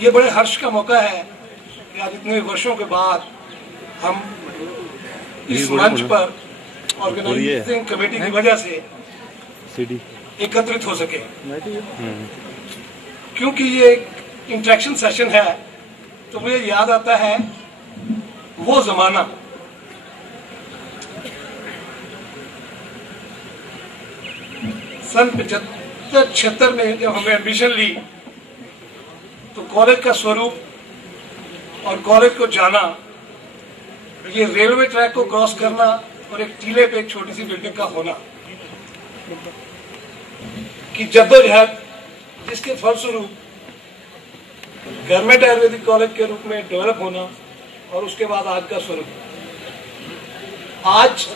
ये बड़े हर्ष का मौका है कि आज इतने वर्षों के बाद हम इस मंच पर ऑर्गेनाइजिंग कमेटी की वजह से एकत्रित हो सके, क्योंकि ये एक इंटरेक्शन सेशन है। तो मुझे याद आता है वो जमाना सन 75-76 में जब हमने एडमिशन ली तो कॉलेज का स्वरूप और कॉलेज को जाना, ये रेलवे ट्रैक को क्रॉस करना और एक टीले पे एक छोटी सी बिल्डिंग का होना कि जद्दोजहद, जिसके फलस्वरूप गवर्नमेंट आयुर्वेदिक कॉलेज के रूप में डेवलप होना और उसके बाद आज का स्वरूप। आज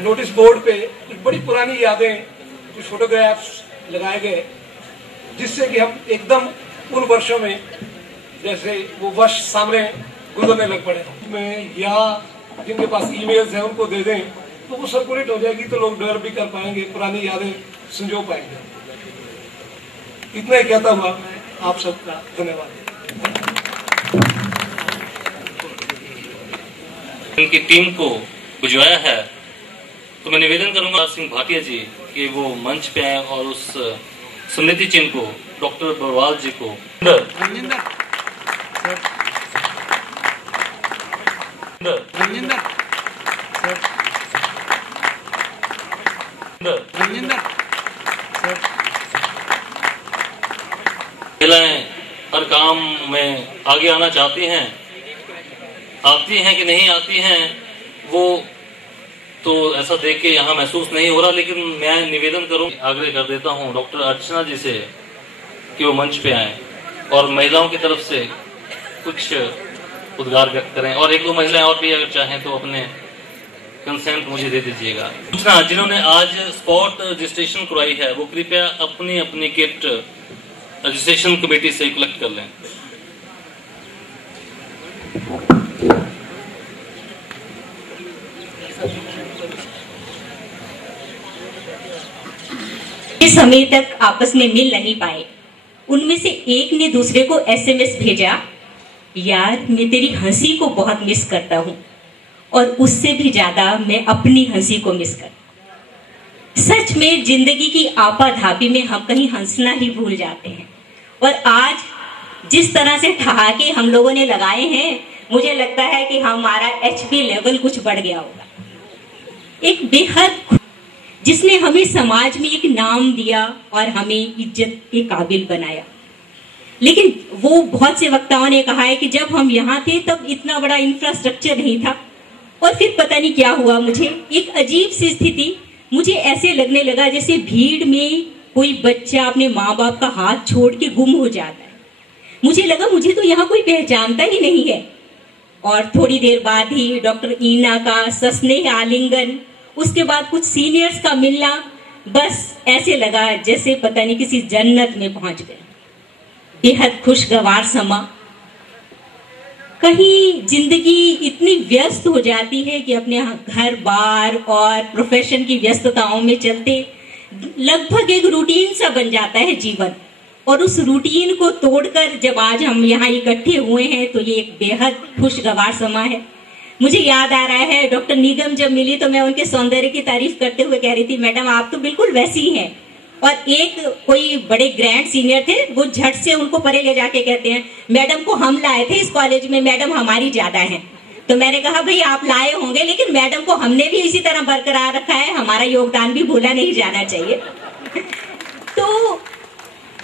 नोटिस बोर्ड पे एक बड़ी पुरानी यादें, कुछ फोटोग्राफ्स लगाए गए, जिससे कि हम एकदम उन वर्षों में जैसे वो वर्ष सामने गुजरने लग पड़े में, या जिनके पास ईमेल्स हैं उनको दे दें तो वो सर्कुलेट हो जाएगी, तो लोग डेवलप भी कर पाएंगे, पुरानी यादें संजो पाएंगे। इतना ही कहता हुआ आप सबका धन्यवाद। उनकी टीम को बुझवाया है तो मैं निवेदन करूंगा सिंह भाटिया जी कि वो मंच पे आए और उस स्मृति चिन्ह को डॉक्टर बरवाल जी को महिलाएं हर काम में आगे आना चाहती हैं, आती हैं कि नहीं आती हैं वो तो ऐसा देख के यहाँ महसूस नहीं हो रहा, लेकिन मैं निवेदन करूं, आग्रह कर देता हूं डॉक्टर अर्चना जी से कि वो मंच पे आए और महिलाओं की तरफ से कुछ उद्गार व्यक्त करें, और एक दो महिलाएं और भी अगर चाहें तो अपने कंसेंट मुझे दे दीजिएगा। दूसरा, जिन्होंने आज स्पॉट रजिस्ट्रेशन करवाई है वो कृपया अपनी अपनी किट रजिस्ट्रेशन कमेटी से कलेक्ट कर लें। समय तक आपस में मिल नहीं पाए, उनमें से एक ने दूसरे को एसएमएस भेजा, यार मैं तेरी हंसी को बहुत मिस करता हूं, और उससे भी ज्यादा मैं अपनी हंसी को मिस करता। सच में जिंदगी की आपाधापी में हम कहीं हंसना ही भूल जाते हैं, और आज जिस तरह से ठहाके हम लोगों ने लगाए हैं, मुझे लगता है कि हमारा एचपी लेवल कुछ बढ़ गया होगा। एक बेहद जिसने हमें समाज में एक नाम दिया और हमें इज्जत के काबिल बनाया। लेकिन वो बहुत से वक्ताओं ने कहा है कि जब हम यहाँ थे तब इतना बड़ा इंफ्रास्ट्रक्चर नहीं था, और फिर पता नहीं क्या हुआ, मुझे एक अजीब सी स्थिति, मुझे ऐसे लगने लगा जैसे भीड़ में कोई बच्चा अपने माँ बाप का हाथ छोड़ के गुम हो जाता है। मुझे लगा मुझे तो यहाँ कोई पहचानता ही नहीं है। और थोड़ी देर बाद ही डॉक्टर ईना का सस्नेह आलिंगन, उसके बाद कुछ सीनियर्स का मिलना, बस ऐसे लगा जैसे पता नहीं किसी जन्नत में पहुंच गए। बेहद खुशगवार समा। कहीं जिंदगी इतनी व्यस्त हो जाती है कि अपने घर बार और प्रोफेशन की व्यस्तताओं में चलते लगभग एक रूटीन सा बन जाता है जीवन, और उस रूटीन को तोड़कर जब आज हम यहाँ इकट्ठे हुए हैं तो ये एक बेहद खुशगवार समा है। मुझे याद आ रहा है डॉक्टर निगम जब मिली तो मैं उनके सौंदर्य की तारीफ करते हुए कह रही थी, मैडम आप तो बिल्कुल वैसी ही हैं। और एक कोई बड़े ग्रैंड सीनियर थे, वो झट से उनको परे ले जाके कहते हैं, मैडम को हम लाए थे इस कॉलेज में, मैडम हमारी ज्यादा है। तो मैंने कहा भाई आप लाए होंगे, लेकिन मैडम को हमने भी इसी तरह बरकरार रखा है, हमारा योगदान भी भूला नहीं जाना चाहिए। तो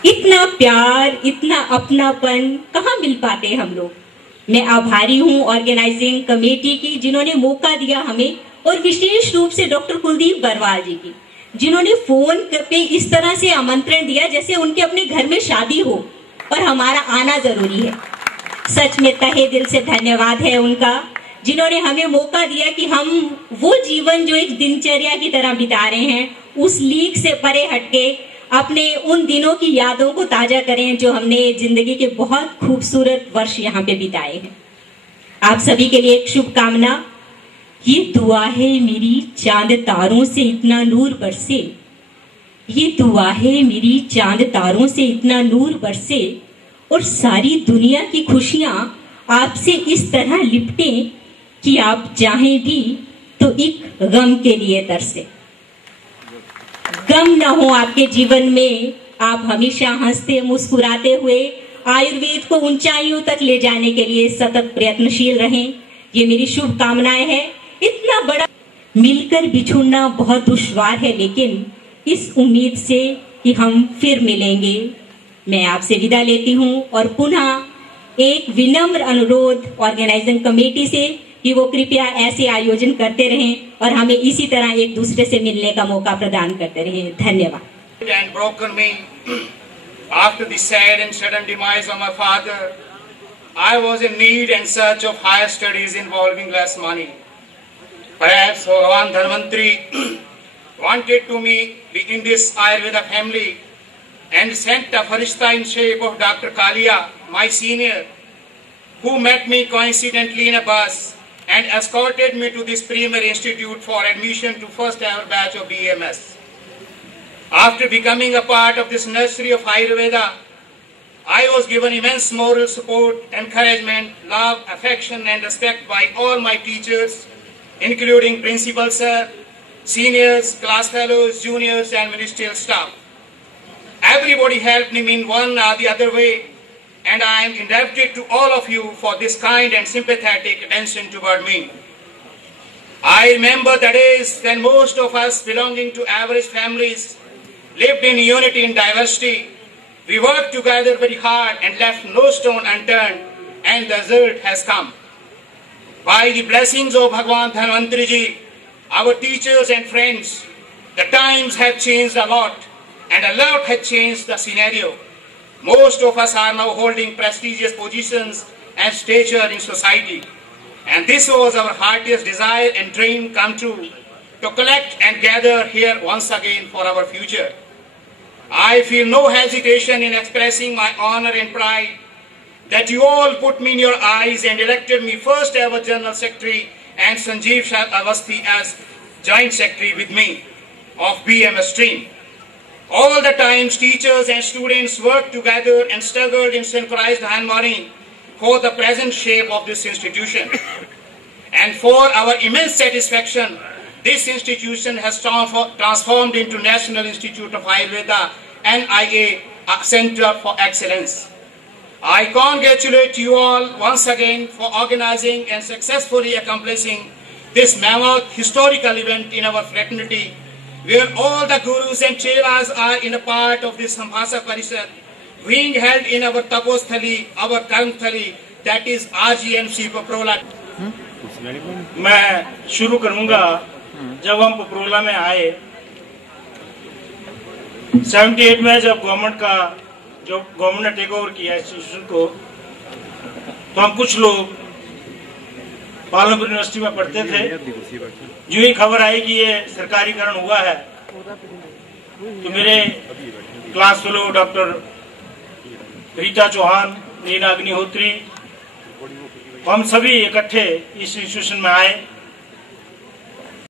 इतना प्यार, इतना अपनापन कहाँ मिल पाते हम लोग। मैं आभारी हूँ ऑर्गेनाइजिंग कमेटी की, जिन्होंने मौका दिया हमें, और विशेष रूप से डॉक्टर कुलदीप बरवाल जी की, जिन्होंने फोन पे इस तरह से आमंत्रण दिया जैसे उनके अपने घर में शादी हो और हमारा आना जरूरी है। सच में तहे दिल से धन्यवाद है उनका, जिन्होंने हमें मौका दिया कि हम वो जीवन जो एक दिनचर्या की तरह बिता रहे हैं, उस लीक से परे हटके अपने उन दिनों की यादों को ताजा करें जो हमने जिंदगी के बहुत खूबसूरत वर्ष यहाँ पे बिताए हैं। आप सभी के लिए एक शुभकामना। ये दुआ है मेरी चांद तारों से इतना नूर बरसे, ये दुआ है मेरी चांद तारों से इतना नूर बरसे, और सारी दुनिया की खुशियां आपसे इस तरह लिपटे कि आप चाहें भी तो एक गम के लिए तरसे। गम न हो आपके जीवन में, आप हमेशा हंसते मुस्कुराते हुए आयुर्वेद को ऊंचाइयों तक ले जाने के लिए सतत प्रयत्नशील रहें, ये मेरी शुभकामनाएं हैं। इतना बड़ा मिलकर बिछुड़ना बहुत दुश्वार है, लेकिन इस उम्मीद से कि हम फिर मिलेंगे मैं आपसे विदा लेती हूं और पुनः एक विनम्र अनुरोध ऑर्गेनाइजिंग कमेटी से कि वो कृपया ऐसे आयोजन करते रहें और हमें इसी तरह एक दूसरे से मिलने का मौका प्रदान करते रहें। धन्यवाद। And broken me after the sad and sudden demise of my father, I was in need and search of higher studies involving less money. Perhaps Bhagavan Dhanvantari wanted to me be in this Ayurveda family and sent a farishta in shape of Dr. Kalia, my senior, who met me coincidentally in a bus and escorted me to this premier institute for admission to first ever batch of BMS. After becoming a part of this nursery of Ayurveda, I was given immense moral support, encouragement, love, affection and respect by all my teachers, including principal sir, seniors, class fellows, juniors and ministerial staff. Everybody helped me in one or the other way, and I am indebted to all of you for this kind and sympathetic attention toward me. I remember the days when most of us belonging to average families lived in unity in diversity. We worked together very hard and left no stone unturned, and the result has come. By the blessings of Bhagavan Dhanvantari Ji, our teachers and friends, the times have changed a lot, and a lot has changed the scenario. Most of us are now holding prestigious positions and stature in society. And this was our heartiest desire and dream come true, to collect and gather here once again for our future. I feel no hesitation in expressing my honor and pride that you all put me in your eyes and elected me first ever General Secretary and Sanjeev Awasthi as Joint Secretary with me of BMS stream. All the times teachers and students worked together and struggled in synchronized hand-marking for the present shape of this institution. And for our immense satisfaction, this institution has transformed into National Institute of Ayurveda, NIA, a Center for Excellence. I congratulate you all once again for organizing and successfully accomplishing this mammoth historical event in our fraternity, where all the gurus and chelas are in a part of this Sambhasa Parishad, being held in our Taposthali, our Karmthali, that is RGMC Paprola. मैं शुरू करूंगा। जब हम पपरोला में आए 78 में, जब government ने टेक ओवर किया इंस्टीट्यूशन को, तो हम कुछ लोग पालनपुर यूनिवर्सिटी में पढ़ते थे। जो ही खबर आई कि ये सरकारीकरण हुआ है, तो मेरे class fellow doctor Rita Chauhan, Neena Agnihotri, हम सभी इकट्ठे इस इंस्टीट्यूशन में आए